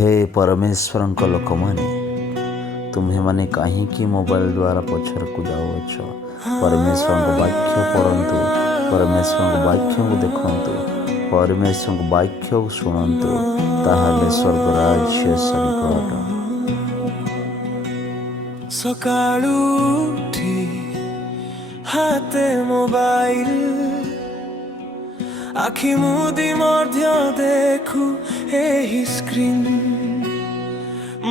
हे परमेश्वर लोक मैंने तुम्हें मैंने कहीं मोबाइल द्वारा पछर को जाऊच परमेश्वर वाक्य पढ़ु परमेश्वर वाक्य को देखु परमेश्वर वाक्य को शुणु ताहले स्वर्ग राज्य सनिकट। सकाळू उठी हाथे मोबाइल आखि मुदी मध्य देखु एही स्क्रीन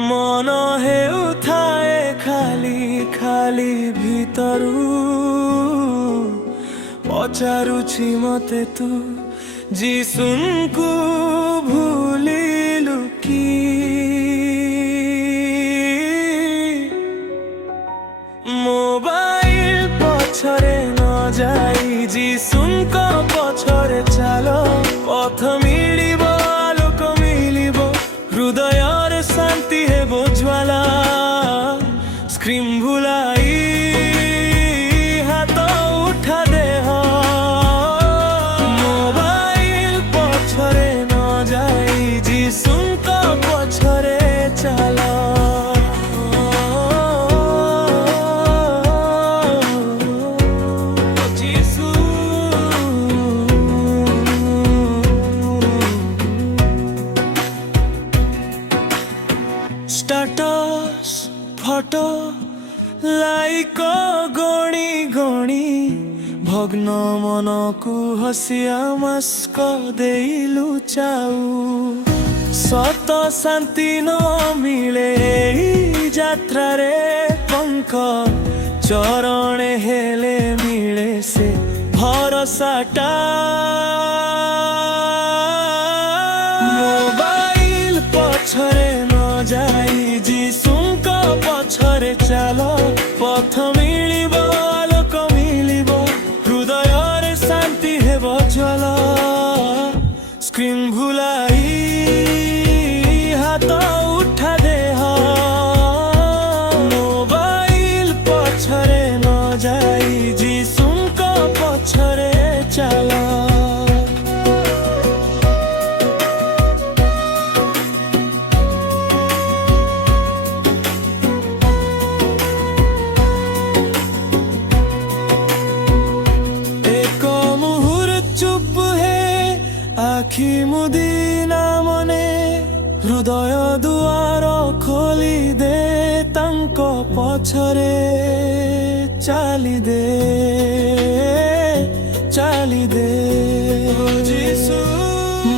मन हे उठाए खाली खाली भीतरू पचारुछि मते तू जीसुनको भूलिलु कि मोबाइल पछरे न जाई जीसुनको पछरे चालो पथ मिलिब आलोक मिलिब हृदयर शांति हेबो ज्वाला स्क्रीन भुलाई हाथ उठा देह मोबाइल पछरे न जाई जीसुनको पछरे चालो स्टेटस फोटो लाइक गणी गणी भग्न मन को हसिया मस्क देलु चाऊ सत शांति न मिले यात्रा रे पंख चरण हेले मिले से भरोसाटा मोबाइल पछरे न जाई जीसुनको पछरे चालो पथ मिलिब आलोक मिलिब हृदयर शांति हेबो ज्वाला स्क्रीन भुलाई हाथ उठा देह मोबाइल पछरे न जाई जीसुनको पछरे चालो। आखि मुदी ना मने हृदय दुआर खोली दे तांको पछरे चाली दे जीसु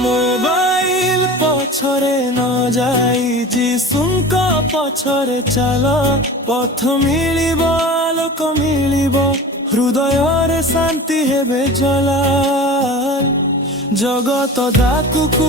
मोबाइल पछरे न जाई जीसुनको पछरे चालो पथ मिलिब आलोक मिलिब हृदयर शांति हेबे ज्वाला जगत दाकुकु